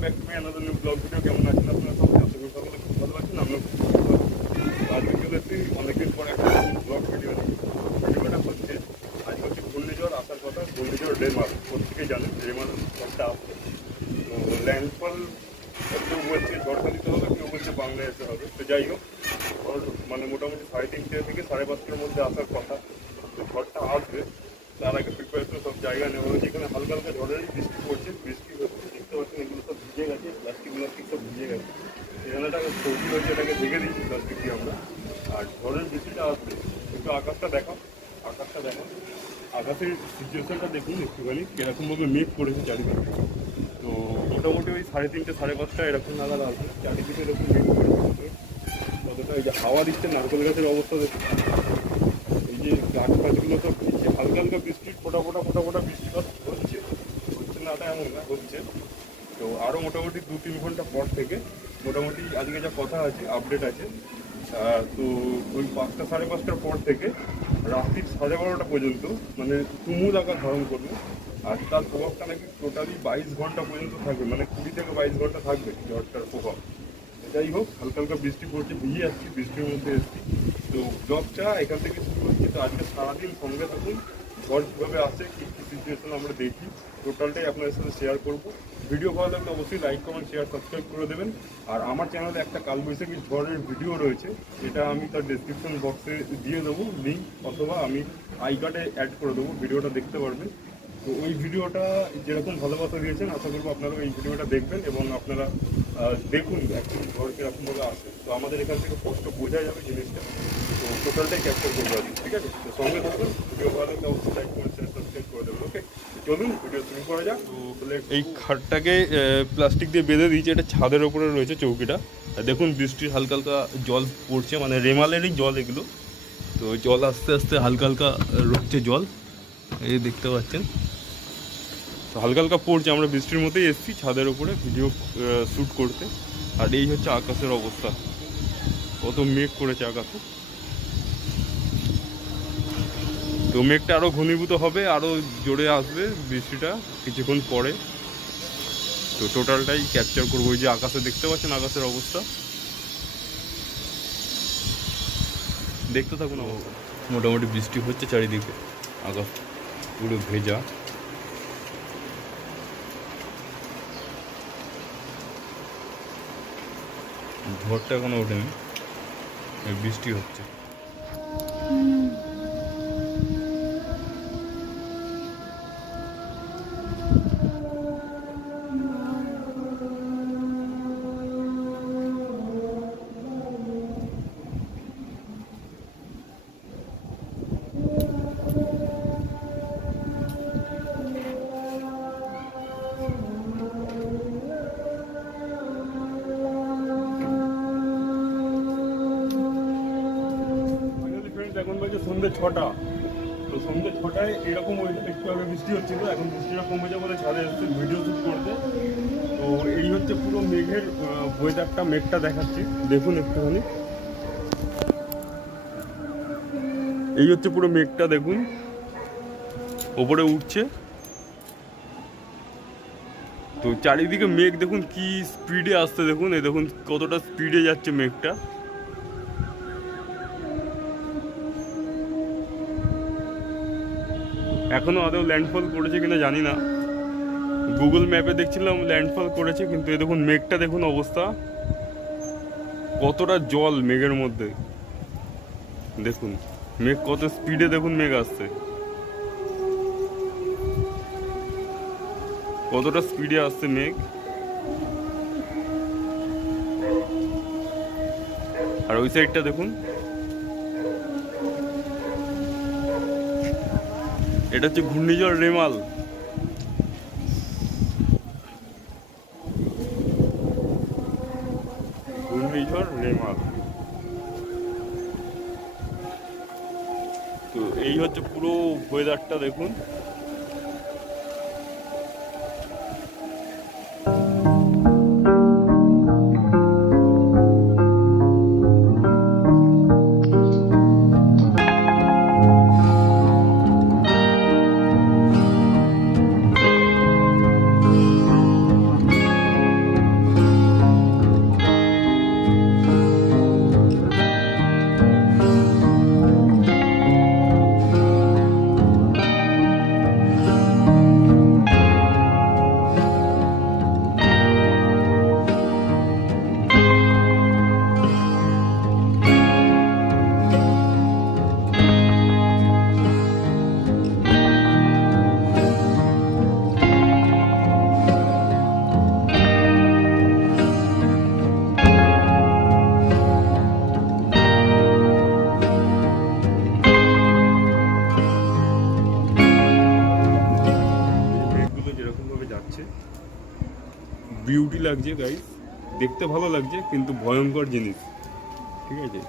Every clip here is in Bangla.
Back to my another new blog video. কেমন আছেন আপনারা সবাই? আশা করি সকলে খুব ভালো আছেন, আমরা খুব ভালো আছি। আজকে চলে এসেছি অনেকদিন পর একটা ব্লগ ভিডিও নিয়ে। ভিডিওটা হচ্ছে আজকে হচ্ছে ঘূর্ণিঝড় আসার কথা, ঘূর্ণিঝড় রেমাল। প্রত্যেকেই জানেন রেমাল একটা আসছে। তো ল্যান্ডফল কেউ বলছে ঝড়টা দিতে হবে, কেউ বলছে বাংলায় যেতে হবে। তো যাই হোক, মানে মোটামুটি 3:30 থেকে 5:30টার মধ্যে আসার কথা। তো ঝড়টা আসবে, তার আগে প্রিপারেশন সব জায়গায় নেওয়া হয়েছে। এখানে হালকা হালকা ঝড়েরই বৃষ্টি পড়ছে, বৃষ্টি হচ্ছে, দেখতে পাচ্ছেন এগুলো সব ভিজে গেছে, প্লাস্টিক সব ভিজে গেছে। এখানে একটা সবজি হয়েছে, এটাকে ঢেকে দিচ্ছি প্লাস্টিক দিয়ে আমরা। আর ঝড়ের বৃষ্টিটা আসবে, একটু আকাশটা দেখাও, আকাশটা দেখো, আকাশের সিচুয়েশনটা দেখুন একটুখানি কিরকমভাবে মেঘ করেছে চারিদিকে। তো মোটামুটি ওই 3:30 5:30 এরকম নাগাদ আসবে, চারিদিকে এরকম মেঘ করেছে। কতটা এই যে হাওয়া দিচ্ছে, নারকেল গাছের অবস্থা দেখুন, এই যে গাছ ফাছগুলো সব ভিজছে, হালকা হালকা বৃষ্টির ফোটা ফোটা বৃষ্টিপাত হচ্ছে, হচ্ছে না তা এমন না, হচ্ছে। তো আরও মোটামুটি 2-3 ঘন্টা পর থেকে মোটামুটি আজকে যা কথা আছে, আপডেট আছে, তো ওই 5টা 5:30টার পর থেকে রাত্রি 12:30টা পর্যন্ত মানে তুমুল আকার ধারণ করবে। আর তার প্রভাবটা নাকি টোটালি 22 ঘন্টা পর্যন্ত থাকবে, মানে 20 থেকে 22 ঘন্টা থাকবে ঝড়টার প্রভাব। যাই হোক, হালকা হালকা বৃষ্টি পড়ছে, ভিজে যাচ্ছি, বৃষ্টির মধ্যে এসেছি। তো ব্লগটা এখান থেকে শুরু হচ্ছে। তো আজকে সারাদিন সঙ্গে থাকুন, ঝড় কীভাবে আসে, কী কী সিচুয়েশন আমরা দেখি, টোটালটাই আপনাদের সাথে শেয়ার করবো। ভিডিও ভালো লাগলে অবশ্যই লাইক কমেন্ট শেয়ার সাবস্ক্রাইব করে দেবেন। আর আমার চ্যানেলে একটা কালবৈশাখী ঝড়ের ভিডিও রয়েছে, যেটা আমি তার ডেসক্রিপশন বক্সে দিয়ে দেবো লিঙ্ক, অথবা আমি আই কার্ডে অ্যাড করে দেবো, ভিডিওটা দেখতে পারবেন। তো ওই ভিডিওটা যেরকম ভালোবাসা দিয়েছেন, আশা করবো আপনারা এই ভিডিওটা দেখবেন এবং আপনারা দেখুন অ্যাকচুয়ালি ঝড় কীরকমভাবে আসে। তো আমাদের এখান থেকে স্পষ্ট বোঝা যাবে জিনিসটা। তো টোটালটাই ক্যাপচার করবো আজকে, ঠিক আছে? তো সঙ্গে থাকুন, ভিডিও ভালো লাগলে অবশ্যই লাইক কমেন্ট শেয়ার সাবস্ক্রাইব করে দেবেন। ওকে, চলুন ভিডিও শুরু করা যাক। তো এই খাটটাকে প্লাস্টিক দিয়ে বেঁধে দিয়েছে, এটা ছাদের ওপরে রয়েছে চৌকিটা। দেখুন বৃষ্টির হালকা হালকা জল পড়ছে, মানে রেমালেরই জল এগুলো। তো জল আস্তে আস্তে হালকা হালকা রচ্ছে জল, এই দেখতে পাচ্ছেন। তো হালকা হালকা পড়ছে, আমরা বৃষ্টির মধ্যেই এসেছি ছাদের উপরে ভিডিও শ্যুট করতে। আর এই হচ্ছে আকাশের অবস্থা, কত মেঘ করেছে আকাশে। তো মেঘটা আরও ঘনীভূত হবে, আরও জোরে আসবে বৃষ্টিটা কিছুক্ষণ পরে। তো টোটালটাই ক্যাপচার করবো। ওই যে আকাশে দেখতে পাচ্ছেন আকাশের অবস্থা, দেখতে থাকুন অবস্থা। মোটামুটি বৃষ্টি হচ্ছে চারিদিকে, আকাশ পুরো ভেজা। ঝড়টা এখনো ওঠেনি, বৃষ্টি হচ্ছে। এখন বাজে সন্ধ্যে 6টা। তো সন্ধ্যে 6টায় এরকম একটু আগে বৃষ্টি হচ্ছিল, এখন বৃষ্টিটা কমে যাবে বলে ছাদে এসেছে ভিডিও শ্যুট করতে। তো এই হচ্ছে পুরো মেঘের ওয়েদারটা, মেঘটা দেখাচ্ছি দেখুন একটুখানি। এই হচ্ছে পুরো মেঘটা দেখুন, ওপরে উঠছে। তো চারিদিকে মেঘ দেখুন কি স্পিডে আসছে, দেখুন এই দেখুন কতটা স্পিডে যাচ্ছে মেঘটা। এখনো আদৌ ল্যান্ডফল করেছে কিনা জানি না, গুগল ম্যাপে দেখছিলাম ল্যান্ডফল করেছে, কিন্তু এই দেখুন মেঘটা দেখুন অবস্থা, কতটা জল মেঘের মধ্যে। দেখুন মেঘ কত স্পিডে, দেখুন মেঘ আসছে, কতটা স্পিডে আসছে মেঘ। আর ওই সাইডটা দেখুন, এটা হচ্ছে ঘূর্ণিঝড় রেমাল। ঘূর্ণিঝড় রেমাল। তো এই হচ্ছে পুরো ওয়েদারটা দেখুন। বিউটি লাগছে গাইস, দেখতে ভালো লাগছে কিন্তু ভয়ঙ্কর জিনিস, ঠিক আছে।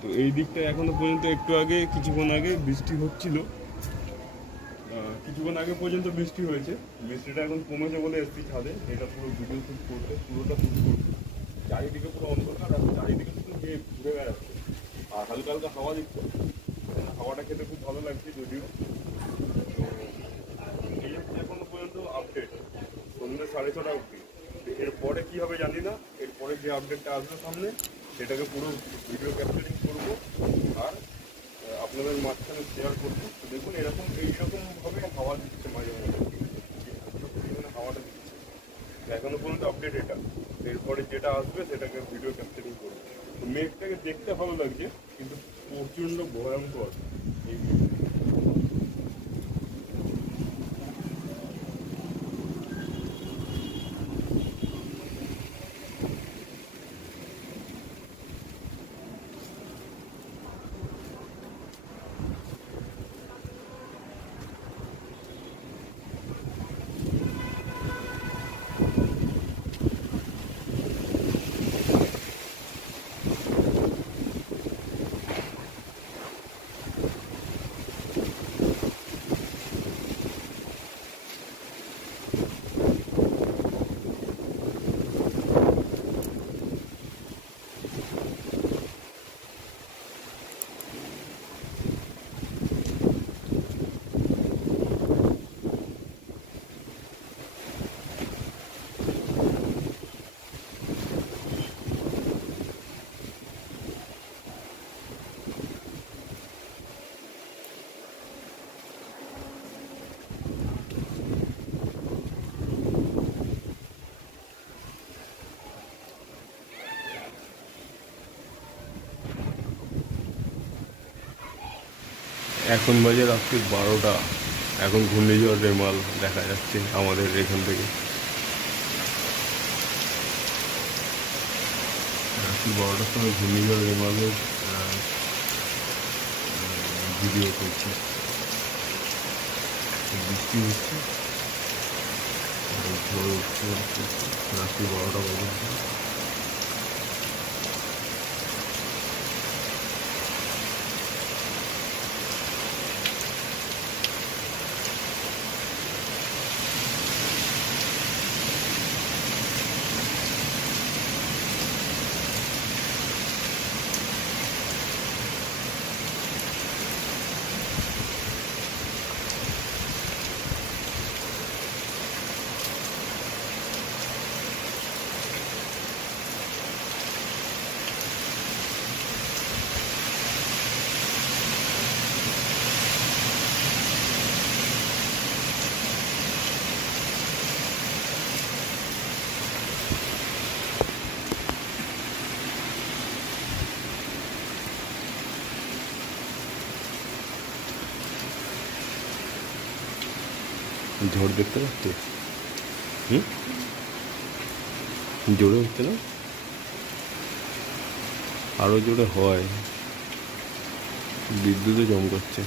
তো এই দিকটা এখনো পর্যন্ত একটু আগে কিছুক্ষণ আগে বৃষ্টি হচ্ছিল, কিছুক্ষণ আগে পর্যন্ত বৃষ্টি হয়েছে, বৃষ্টিটা এখন কমেছে বলে এসছি ছাদে, এটা পুরো ভিডিও শ্যুট করতে, পুরোটা শ্যুট করতে। চারিদিকে পুরো অন্ধকার আর চারিদিকে শুধু মেঘ ঘুরে বেড়াচ্ছে আর হালকা হালকা হাওয়া দিচ্ছে, হাওয়াটা খেতে খুব ভালো লাগছে যদিও। তো এই হচ্ছে এখনো পর্যন্ত আপডেট, সন্ধ্যে 6:30 অবধি। এরপরে কী হবে জানি না, এরপরে যে আপডেটটা আসবে সামনে সেটাকে পুরো ভিডিও ক্যাপচারিং করবো আর আপনাদের মাঝখানে শেয়ার করবো। তো দেখুন এইরকমভাবে হাওয়া দিচ্ছে মাঝে মাঝে, পরিমাণে হাওয়াটা দিচ্ছে। এখনো পর্যন্ত আপডেট এটা, এরপরে যেটা আসবে সেটাকে ভিডিও ক্যাপচারিং করবো। তো মেঘটাকে দেখতে ভালো লাগছে কিন্তু প্রচণ্ড ভয়ঙ্কর এই মেঘ। এখন বাজে রাত্রি 12টা, এখন ঘূর্ণিঝড় রেমাল দেখা যাচ্ছে আমাদের এখান থেকে। রাত্রি 12টার সময় ঘূর্ণিঝড় রেমালের ভিডিও করছি, বৃষ্টি হচ্ছে, ঝড় উঠছে রাত্রি 12টা পর্যন্ত। ঝড় দেখতে পাচ্ছি, জোরে হচ্ছে না, আরো জোরে হয়, বিদ্যুৎও চমকাচ্ছে।